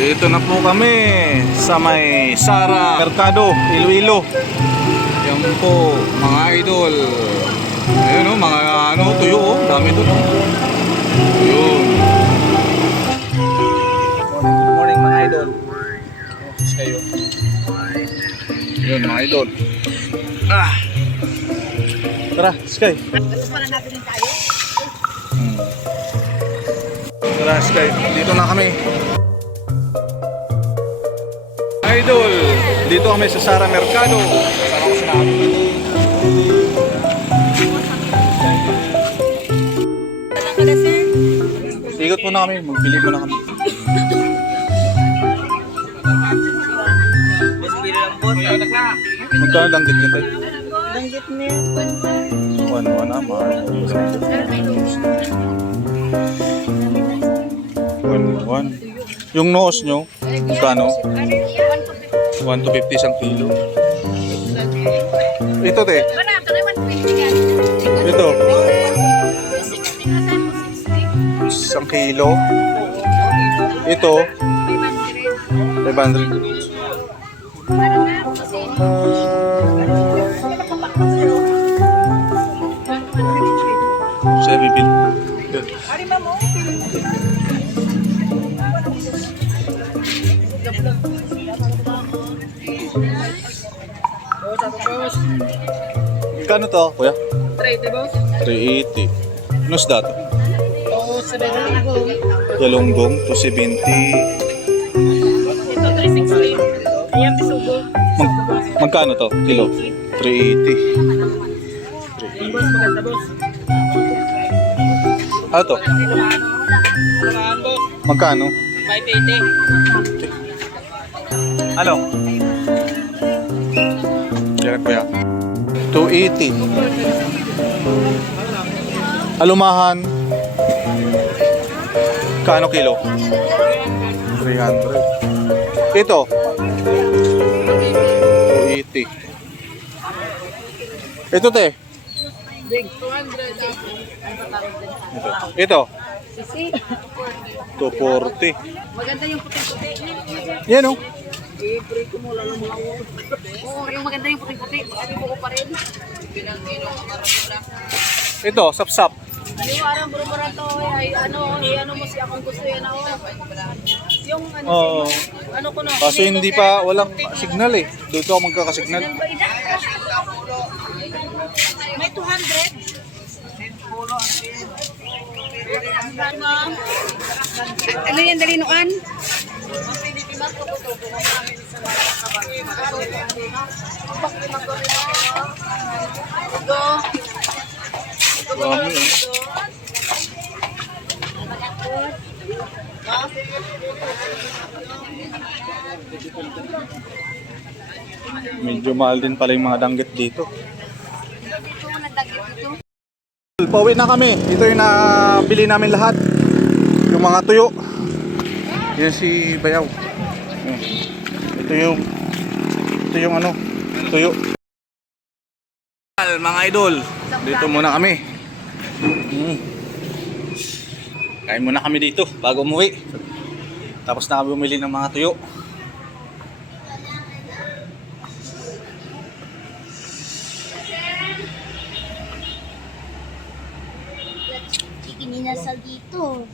Dito na po kami sa may Sara Mercado, Iloilo. Yan po mga idol. Ayun o, mga ano, tuyo o, dami doon o. Yun. Good morning mga idol. Office kayo. Yun mga idol. Tara, Sky. Tara, Sky. Dito na kami. Idol, dito kami sa Sara Mercado. Sana ko sinabi. Ikot muna kami, magbili muna kami. Magkano danggit yun tayo? Danggit niya. 1-1 naman. 1-1. Yung noos nyo, magkano? 1 to 50 isang kilo. Ito te. Ito. Isang kilo. Ito. 500. Saya bibit. Kano to, kuya? 380 boss. 380. Ano isda to? Oo, sa galunggong. Galunggong, 270. Ito 360. Ayan, bisugo. Magkano to? Kilo? 380. Yung boss, maganda boss. Ano to? Saan boss? Magkano? 580. Ano? Yan kuya. 280. Alumahan. Kano kilo? 300. Ito. 280. Ito te. Big 200. Ito. Sisi. 240. Maganda yung puti-puti. Yan o. I-break ko mo lang mga ulo. Oo, yung maganda yung puti-puti. Sabi mo ko pa rin. Ito, sapsap. Yung arang buro-buro to, ay ano mo siya kung gusto yan ako. Yung ano, Oo. ano ko no. Kaso hindi pa, walang signal eh. Dito ako magkakasignal. May 200. Ano yan, dalinuan? Dami eh. Medyo mahal din pala yung mga danggit dito. Pauwi na kami. Ito yung nabili namin lahat. Yung mga tuyo. Yan si Bayaw. Ito yung ano, tuyo. Mga idol, dito muna kami. Kain muna kami dito bago umuwi. Tapos na kami bumili ng mga tuyo. Ininasal dito.